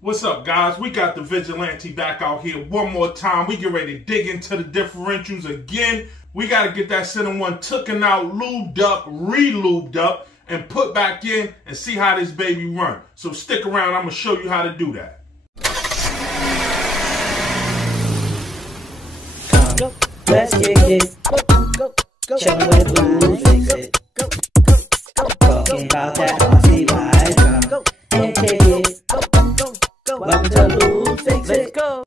What's up, guys? We got the Vigilante back out here one more time. We get ready to dig into the differentials again. We got to get that center one taken out, lubed up, re-lubed up, and put back in and see how this baby run. So stick around. I'm going to show you how to do that. Go, let's kick it. Go. Show me where the blues fix it. Talking about that RC ride. Go, and kick it. Welcome to Blues Fix It. Go.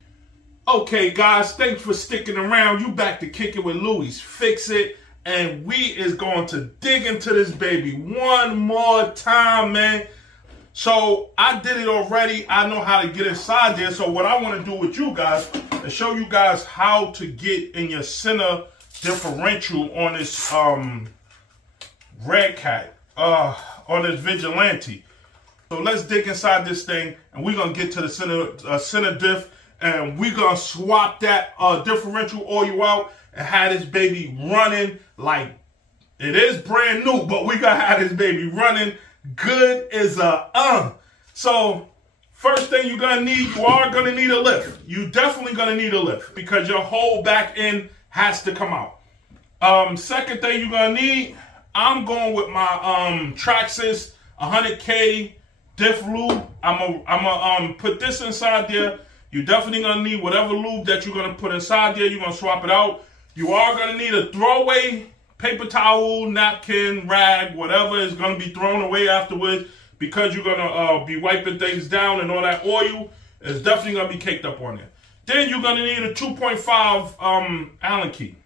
Okay, guys, thanks for sticking around. You back to Kick It with Louis Fix It. And we is going to dig into this baby one more time, man. So I did it already. I know how to get inside there. So what I want to do with you guys is show you guys how to get in your center differential on this Redcat, on this Vigilante. So let's dig inside this thing, and we're gonna get to the center diff, and we're gonna swap that differential oil out and have this baby running like it is brand new, but we gotta have this baby running good as a So first thing you're gonna need, you are gonna need a lift. You definitely gonna need a lift because your whole back end has to come out. Second thing you're gonna need, I'm going with my Traxxas 100K diff lube. I'm put this inside there. You're definitely gonna need whatever lube that you're gonna put inside there. You're gonna swap it out. You are gonna need a throwaway paper towel, napkin, rag, whatever is gonna be thrown away afterwards because you're gonna be wiping things down, and all that oil is definitely gonna be caked up on there. Then you're gonna need a 2.5 Allen key.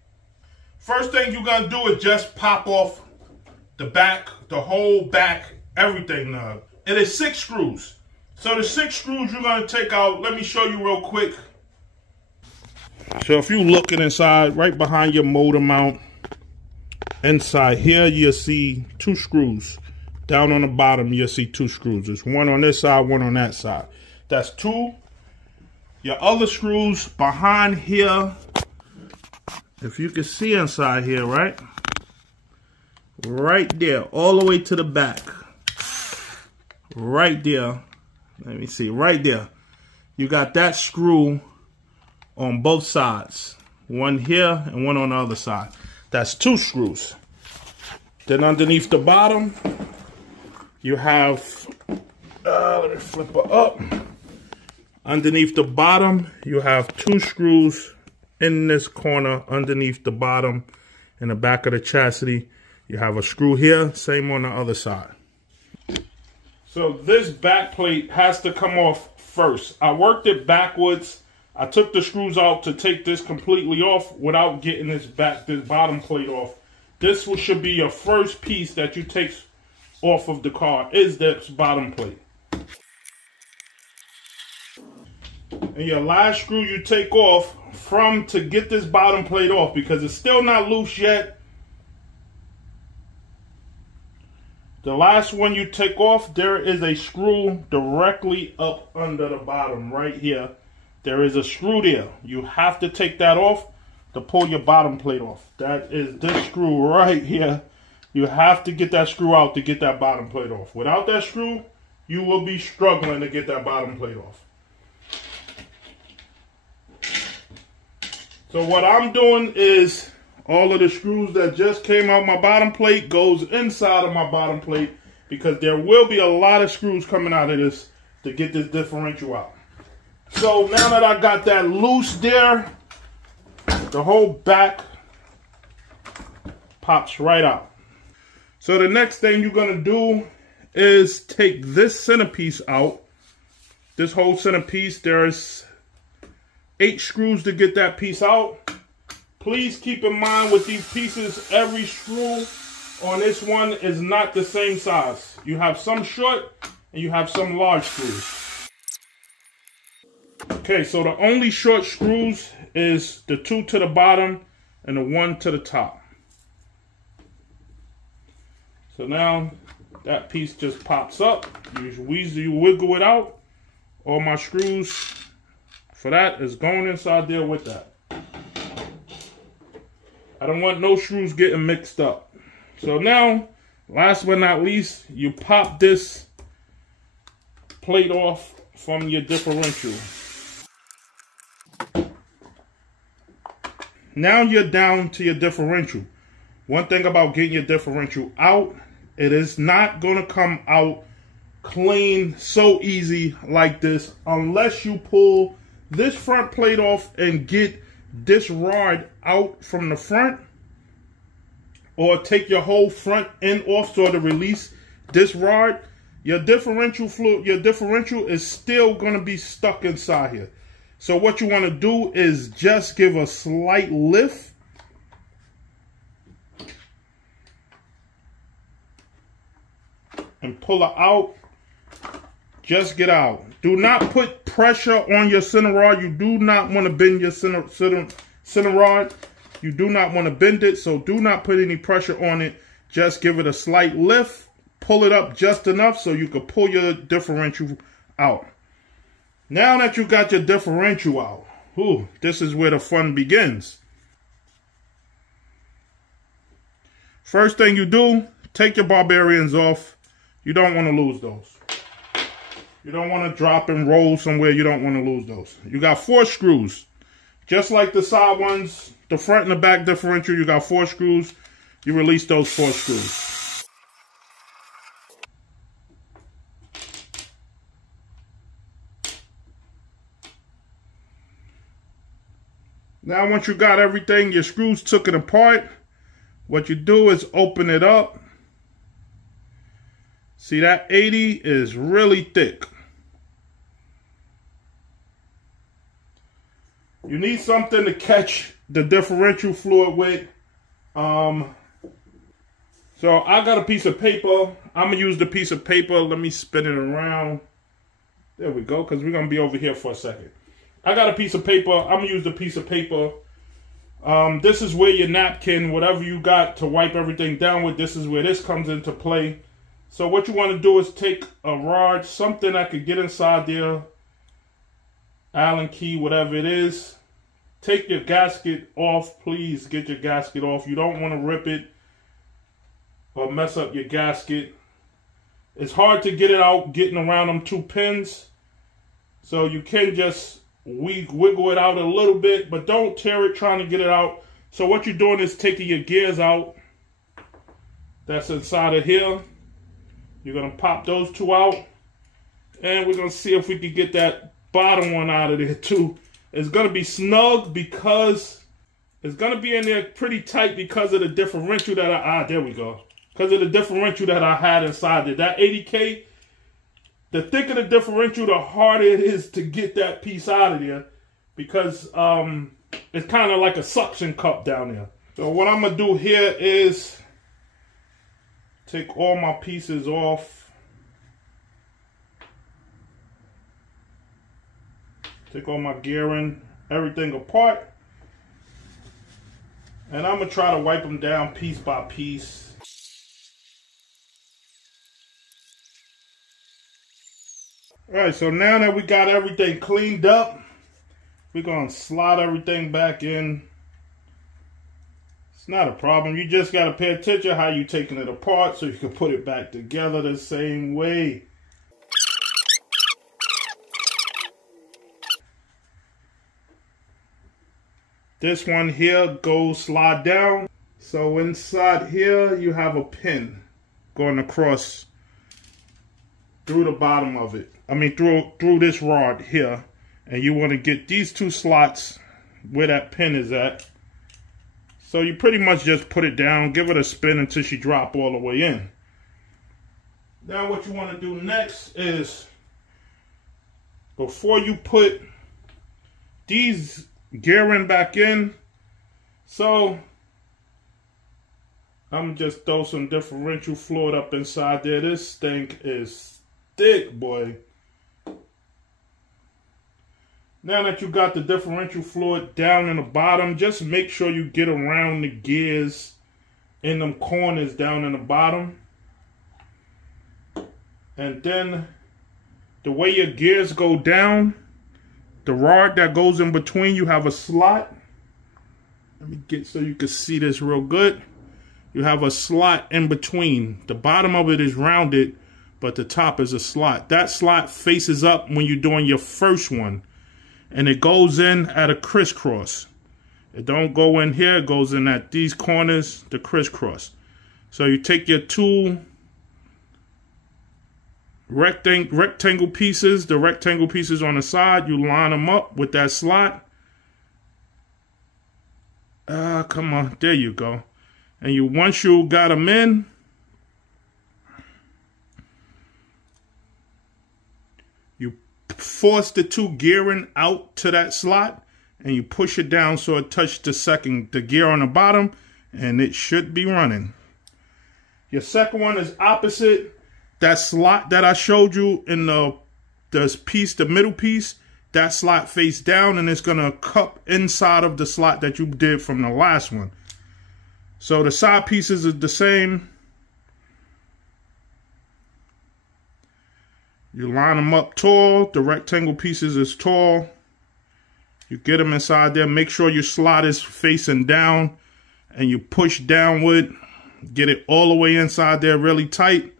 First thing you're gonna do is just pop off the back, the whole back, everything. It is 6 screws. So the 6 screws you're gonna take out, let me show you real quick. So if you're looking inside, right behind your motor mount, inside here you'll see 2 screws. Down on the bottom you'll see 2 screws. There's one on this side, one on that side. That's 2. Your other screws behind here, if you can see inside here, right? Right there, all the way to the back. Right there, let me see, right there. You got that screw on both sides. One here and one on the other side. That's 2 screws. Then underneath the bottom, you have, let me flip her up. Underneath the bottom, you have 2 screws in this corner underneath the bottom. In the back of the chassis, you have a screw here, same on the other side. So this back plate has to come off first. I worked it backwards. I took the screws out to take this completely off without getting this bottom plate off. This should be your first piece that you take off of the car, is this bottom plate. And your last screw you take off to get this bottom plate off, because it's still not loose yet. The last one you take off, there is a screw directly up under the bottom right here. There is a screw there. You have to take that off to pull your bottom plate off. That is this screw right here. You have to get that screw out to get that bottom plate off. Without that screw, you will be struggling to get that bottom plate off. So what I'm doing is all of the screws that just came out my bottom plate goes inside of my bottom plate, because there will be a lot of screws coming out of this to get this differential out. So now that I got that loose there, the whole back pops right out. So the next thing you're gonna do is take this centerpiece out. This whole centerpiece, there's 8 screws to get that piece out. Please keep in mind with these pieces, every screw on this one is not the same size. You have some short and you have some large screws. Okay, so the only short screws is the 2 to the bottom and the 1 to the top. So now that piece just pops up. You wiggle it out. All my screws for that is going inside there with that. I don't want no screws getting mixed up. So now, last but not least, you pop this plate off from your differential. Now you're down to your differential. One thing about getting your differential out, it is not going to come out clean so easy like this unless you pull this front plate off and get this rod out from the front, or take your whole front end off so to release this rod. Your differential fluid, your differential is still going to be stuck inside here. So what you want to do is just give a slight lift. And pull it out. Just get out. Do not put pressure on your center rod. You do not want to bend your center rod. You do not want to bend it, so do not put any pressure on it. Just give it a slight lift. Pull it up just enough so you can pull your differential out. Now that you got your differential out, this is where the fun begins. First thing you do, take your barbarians off. You don't want to lose those. You don't want to drop and roll somewhere. You don't want to lose those. You got 4 screws. Just like the side ones, the front and the back differential, you got 4 screws. You release those 4 screws. Now once you got everything, your screws took it apart, what you do is open it up. See, that 80 is really thick. You need something to catch the differential fluid with. So I got a piece of paper. I'm going to use the piece of paper. Let me spin it around. There we go, because we're going to be over here for a second. I got a piece of paper. I'm going to use the piece of paper. This is where your napkin, whatever you got to wipe everything down with, this is where this comes into play. So what you want to do is take a rod, something that could get inside there, Allen key, whatever it is. Take your gasket off, please get your gasket off. You don't want to rip it or mess up your gasket. It's hard to get it out getting around them 2 pins. So you can just wiggle it out a little bit, but don't tear it trying to get it out. So what you're doing is taking your gears out. That's inside of here. You're going to pop those 2 out. And we're going to see if we can get that bottom one out of there too. It's going to be snug because it's going to be in there pretty tight because of the differential that there we go. Because of the differential that I had inside there. That 80K, the thicker the differential, the harder it is to get that piece out of there. Because it's kind of like a suction cup down there. So what I'm going to do here is take all my pieces off. Take all my gearing, everything apart. And I'm going to try to wipe them down piece by piece. Alright, so now that we got everything cleaned up, we're going to slide everything back in. It's not a problem. You just got to pay attention how you're taking it apart so you can put it back together the same way. This one here goes slide down. So inside here you have a pin going across through the bottom of it. I mean through this rod here. And you want to get these 2 slots where that pin is at. So you pretty much just put it down, give it a spin until she drop all the way in. Now what you want to do next is, before you put these gearing back in, so I'm just throw some differential fluid up inside there. This thing is thick, boy. Now that you got the differential fluid down in the bottom, just make sure you get around the gears in them corners down in the bottom. And then the way your gears go down, the rod that goes in between, you have a slot. Let me get so you can see this real good. You have a slot in between. The bottom of it is rounded, but the top is a slot. That slot faces up when you're doing your first one, and it goes in at a crisscross. It don't go in here, it goes in at these corners, the crisscross. So you take your two rectangle pieces, the rectangle pieces on the side, you line them up with that slot. Come on, there you go. And once you got them in, you force the two gearing out to that slot, and you push it down so it touches the gear on the bottom, and it should be running. Your second one is opposite that slot that I showed you in the middle piece. That slot face down, and it's gonna cup inside of the slot that you did from the last one. So the side pieces are the same. You line them up tall. The rectangle pieces is tall. You get them inside there. Make sure your slot is facing down, and you push downward. Get it all the way inside there really tight.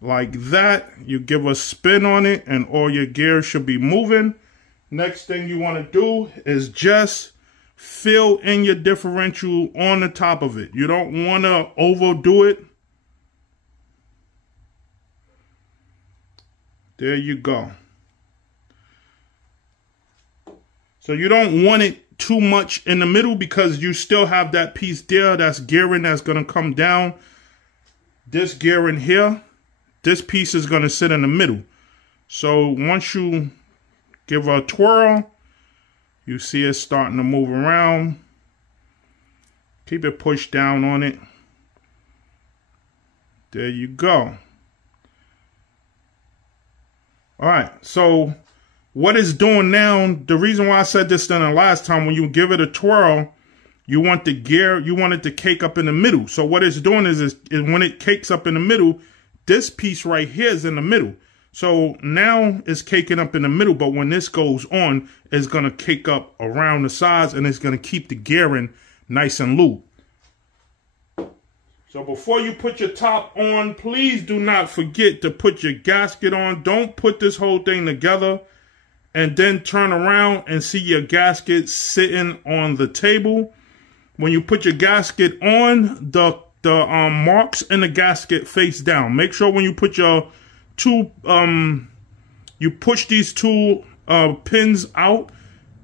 Like that. You give a spin on it, and all your gears should be moving. Next thing you want to do is just fill in your differential on the top of it. You don't want to overdo it. There you go. So you don't want it too much in the middle, because you still have that piece there that's gearing that's going to come down. This gearing here, this piece is going to sit in the middle. So once you give her a twirl, you see it starting to move around. Keep it pushed down on it. There you go. All right, so what it's doing now, the reason why I said this then the last time, when you give it a twirl, you want the gear, you want it to cake up in the middle. So what it's doing is when it cakes up in the middle, this piece right here is in the middle. So now it's caking up in the middle, but when this goes on, it's going to cake up around the sides, and it's going to keep the gearing nice and loose. So before you put your top on, please do not forget to put your gasket on. Don't put this whole thing together and then turn around and see your gasket sitting on the table. When you put your gasket on, the marks in the gasket face down. Make sure when you put your you push these two pins out,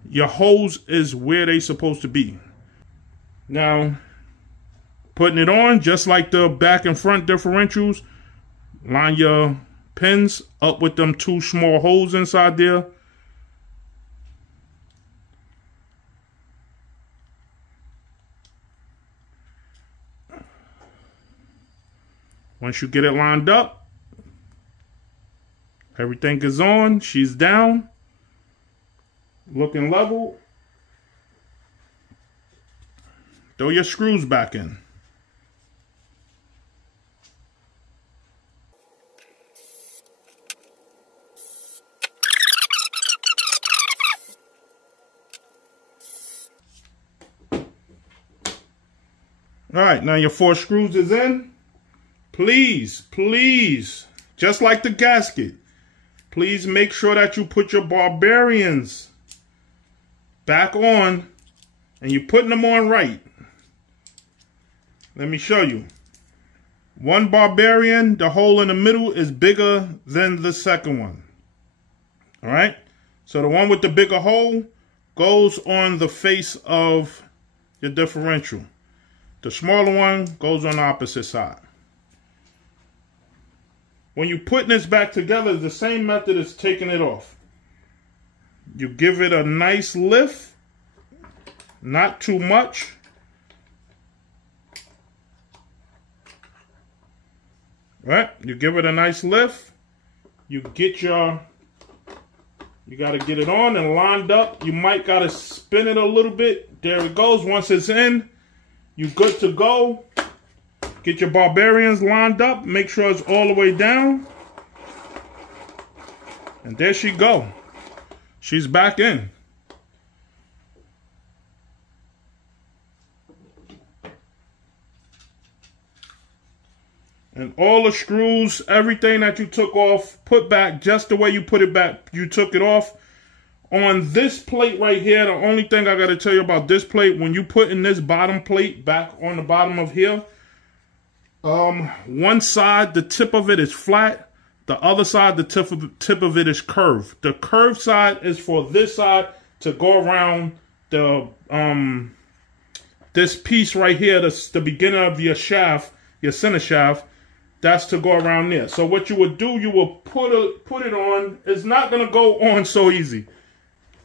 your holes is where they supposed to be. Now, putting it on, just like the back and front differentials, line your pins up with them two small holes inside there. Once you get it lined up, everything is on. She's down, looking level. Throw your screws back in. All right, now your 4 screws is in. Please, just like the gasket, please make sure that you put your barbarians back on, and you're putting them on right. Let me show you. One barbarian, the hole in the middle is bigger than the second one. All right? So the one with the bigger hole goes on the face of your differential. The smaller one goes on the opposite side. When you're putting this back together, the same method as taking it off. You give it a nice lift, not too much. Right? You give it a nice lift. You got to get it on and lined up. You might got to spin it a little bit. There it goes. Once it's in, you're good to go. Get your barbarians lined up. Make sure it's all the way down. And there she go. She's back in. And all the screws, everything that you took off, put back just the way you put it back. You took it off. On this plate right here, the only thing I got to tell you about this plate, when you put in this bottom plate back on the bottom of here, one side, the tip of it is flat. The other side, the tip of it is curved. The curved side is for this side to go around the this piece right here, the beginning of your shaft, your center shaft. That's to go around there. So what you would do, you will put it on. It's not going to go on so easy.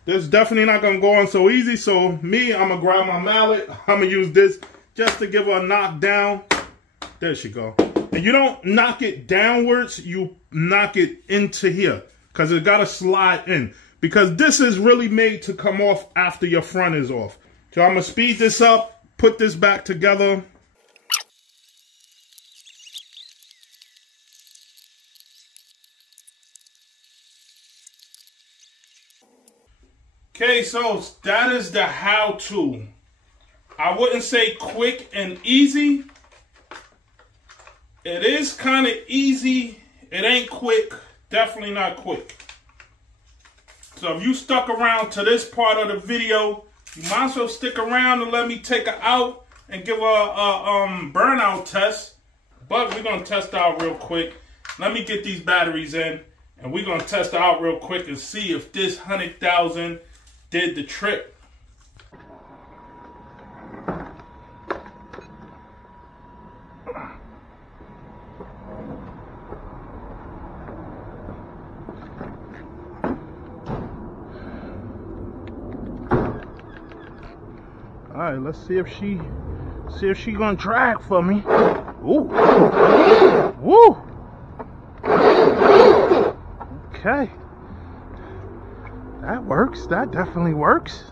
This definitely not going to go on so easy. So me, I'm going to grab my mallet. I'm going to use this just to give her a knock down. There she go. And you don't knock it downwards. You knock it into here. Because it got to slide in. Because this is really made to come off after your front is off. So I'm going to speed this up. Put this back together. Okay, so that is the how-to. I wouldn't say quick and easy. It is kind of easy. It ain't quick. Definitely not quick. So if you stuck around to this part of the video, you might as well stick around and let me take her out and give her a burnout test. But we're going to test her out real quick. Let me get these batteries in, and we're going to test her out real quick and see if this 100,000 did the trick. All right, let's see if she gonna drag for me. Ooh, woo. Okay. That works. That definitely works.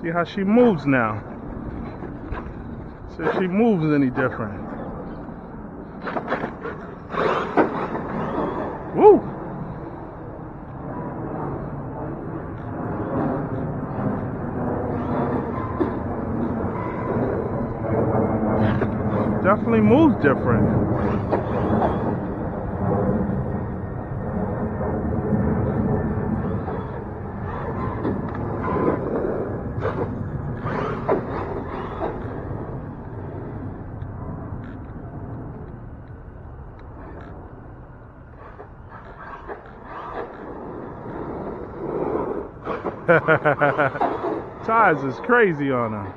See how she moves now. See if she moves any different. Woo! Definitely moves different. Tires is crazy on her.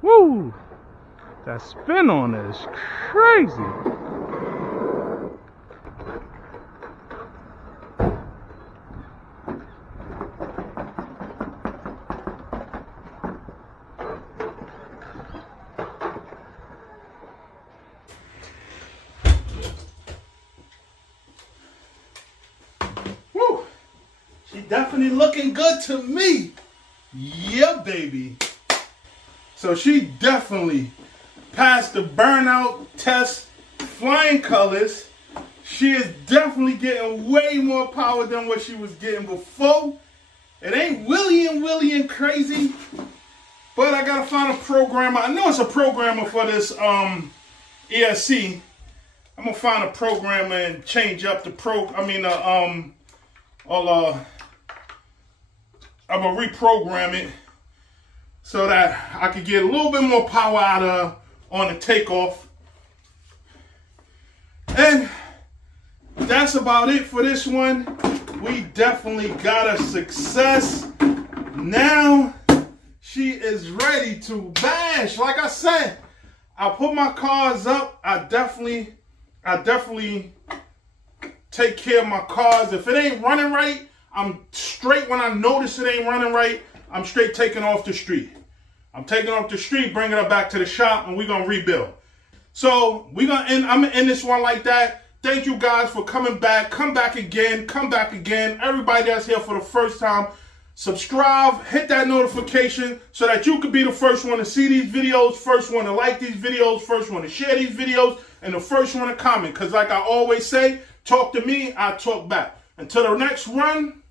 Woo! That spin on it is crazy. Woo! She definitely looking good to me. Yeah, baby. So she definitely passed the burnout test, flying colors. She is definitely getting way more power than what she was getting before. It ain't willy and crazy, but I gotta find a programmer. I know it's a programmer for this ESC. I'm gonna find a programmer and change up the I'm gonna reprogram it so that I could get a little bit more power out of on the takeoff. And that's about it for this one. We definitely got a success. Now she is ready to bash. Like I said, I put my cars up. I definitely take care of my cars. If it ain't running right, I'm straight. When I notice it ain't running right, I'm straight taking off the street. I'm taking off the street, bringing her back to the shop, and we're going to rebuild. So I'm going to end this one like that. Thank you guys for coming back. Come back again. Come back again. Everybody that's here for the first time, subscribe, hit that notification so that you could be the first one to see these videos, first one to like these videos, first one to share these videos, and the first one to comment. Because like I always say, talk to me, I talk back. Until the next run,